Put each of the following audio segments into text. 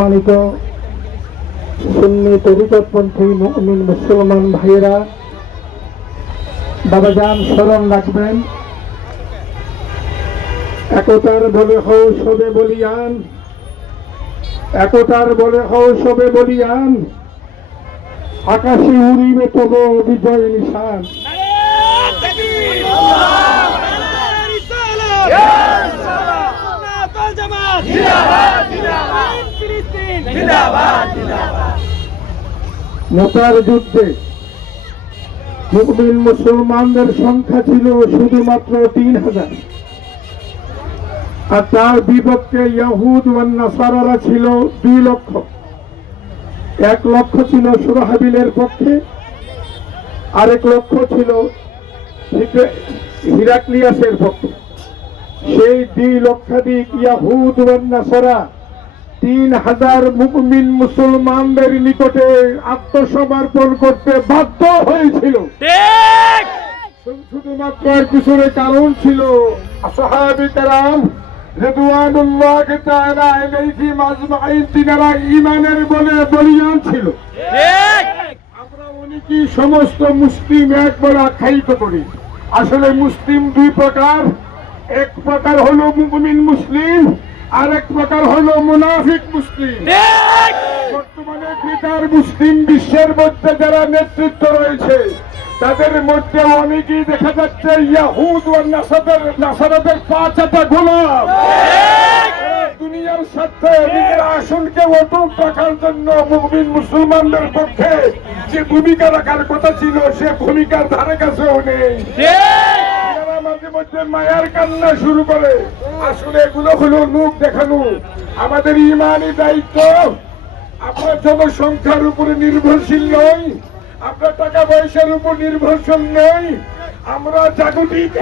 সম্মানিত সুন্নি তরিকতপন্থী মুমিন মুসলমান ভাইয়েরা, বাবাজান স্মরণ রাখবেন, একতার বলে হও সবে বলিয়ান, একতার বলে হও সবে বলিয়ান, আকাশে উড়িবে তব বিজয় নিশান। মোতার যুদ্ধে মুমিন মুসলমানদের সংখ্যা ছিল শুধুমাত্র 3000, আর তার বিপক্ষে ইয়াহুদ ওয়ান নাসারারা ছিল 2 লক্ষ। 1 লক্ষ ছিল সুরাহাবিলের পক্ষে, আরেক লক্ষ ছিল হিরাক্লিয়াসের পক্ষে। সেই 2 লক্ষাধিক ইয়াহুদ ওয়ান নাসারা 3000 মুমিন মুসলমানদের নিকটে আত্মসমর্পণ করতে বাধ্য হয়েছিল। শুধুমাত্র এর পিছনে কারণ ছিল সাহাবী কেরাম রিদওয়ানুল্লাহি তাআলা আলাইহিম আজমাইন, তিনারা ঈমানের বলে বলিয়ান ছিল। আমরা অনেকেই সমস্ত মুসলিম একবার আখ্যায়িত করি। আসলে মুসলিম 2 প্রকার, এক প্রকার হলো মুমিন মুসলিম, আর এক প্রকার হলো মুনাফিক মুসলিম। বর্তমানে ফিটার মুসলিম বিশ্বের মধ্যে যারা নেতৃত্ব রয়েছে তাদের মধ্যে অনেকেই দেখা যাচ্ছে ইয়াহুদ ও নাসারাদের পাঁচাটা গোলাম। দুনিয়ার স্বার্থে নিজের আসনকে অটুট রাখার জন্য মুমিন মুসলমানদের পক্ষে যে ভূমিকা রাখার কথা ছিল সে ভূমিকার ধারে কাছেও নেই। মাঝে মধ্যে মায়ার কান্না শুরু করে। আসলে এগুলো হলো মুখ দেখানো। আমাদের ইমানি দায়িত্ব আমরা জনসংখ্যার উপরে নির্ভরশীল নই, আমরা টাকা পয়সার উপর নির্ভরশীল নই, আমরা জাগতিক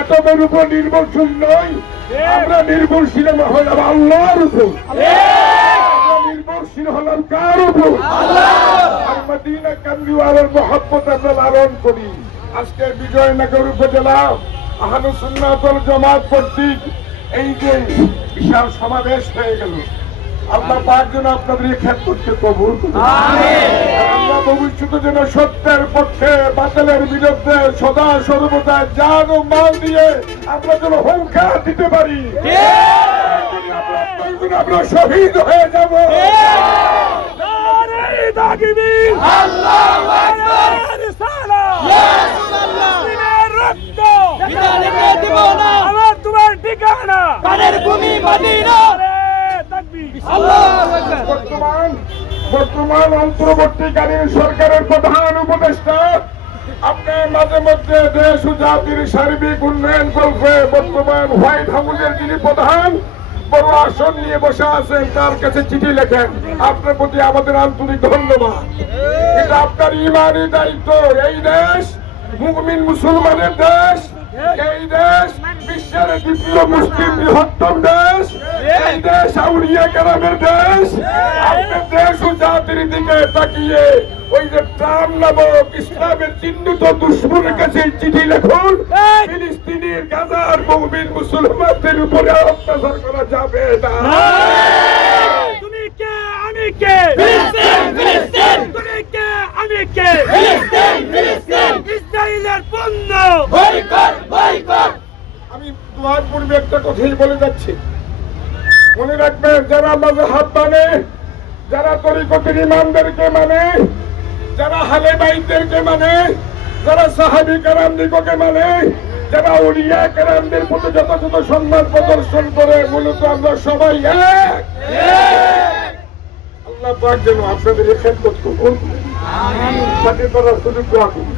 এটমের উপর নির্ভরশীল নই, আমরা নির্ভরশীল হলাম আল্লাহর উপর। নির্ভরশীল হলাম কার উপর? আর মদিনা কামলিওয়ালার মহব্বত আমরা লালন করি। আজকে বিজয়নগর উপজেলা আহলে সুন্নাত ওয়াল জামাত কর্তৃক এই যে বিশাল সমাবেশ হয়ে গেল, আল্লাহ পাক যেন আপনাদের এই খেদমতকে কবুল করুন। আল্লাহ ভবিষ্যতে যেন সত্যের পক্ষে বাতিলের বিরুদ্ধে সদা সর্বদা জান ও মাল দিয়ে আমরা যেন হুঙ্কার দিতে পারি। আমরা শহীদ হয়ে যাব। আল্লাহু আকবার। আমার তোমার ঠিকানা কানের ভূমি মদিনা। বর্তমান অন্তর্বর্তীকালীন সরকারের প্রধান উপদেষ্টা আপনি মাঝে মধ্যে দেশ ও জাতির সার্বিক উন্নয়ন কল্পে বর্তমান হোয়াইট হাউসের যিনি প্রধান বড় আসন নিয়ে বসে আছেন তার কাছে চিঠি লেখেন। আপনার প্রতি আমাদের আন্তরিক ধন্যবাদ। এটা আপনার ইমানি দায়িত্ব। এই দেশ মুমিন মুসলমানের দেশ, এই দেশ বিশ্বের দ্বিতীয় মুসলিম বৃহত্তম দেশ, এই দেশ আউলিয়া কেরামের দেশ। আপনার দেশ ও জাতির দিকে তাকিয়ে ওই যে ট্রাম্প নামক ইসলামের চিহ্নিত দুশমনের কাছে চিঠি লিখুন, ফিলিস্তিনের গাজার মুমিন মুসলমানদের উপরে অত্যাচার করা যাবে না। তুমি কে আমি কে? ফিলিস্তিন ফিলিস্তিন। তুমি কে আমি কে? ফিলিস্তিন ফিলিস্তিন। ইসরায়েলের পণ্য বয়কট বয়কট। আমি দোয়ার পূর্বে একটা কথাই বলে যাচ্ছি, মনে রাখবেন যারা মাযহাব মানে, যারা তরিকতের ইমামদেরকে মানে, যারা আহলে বাইতদেরকে মানে, যারা সাহাবী কেরামদিগকে মানে, যারা আউলিয়া কেরামদের প্রতি যথাযথ সম্মান প্রদর্শন করে, মূলত আমরা সবাই এক। আল্লাহ পাক যেন আপনাদের এই খেদমত কবুল করুন। আমিন। সাথে করার সুযোগ দোয়া করুন।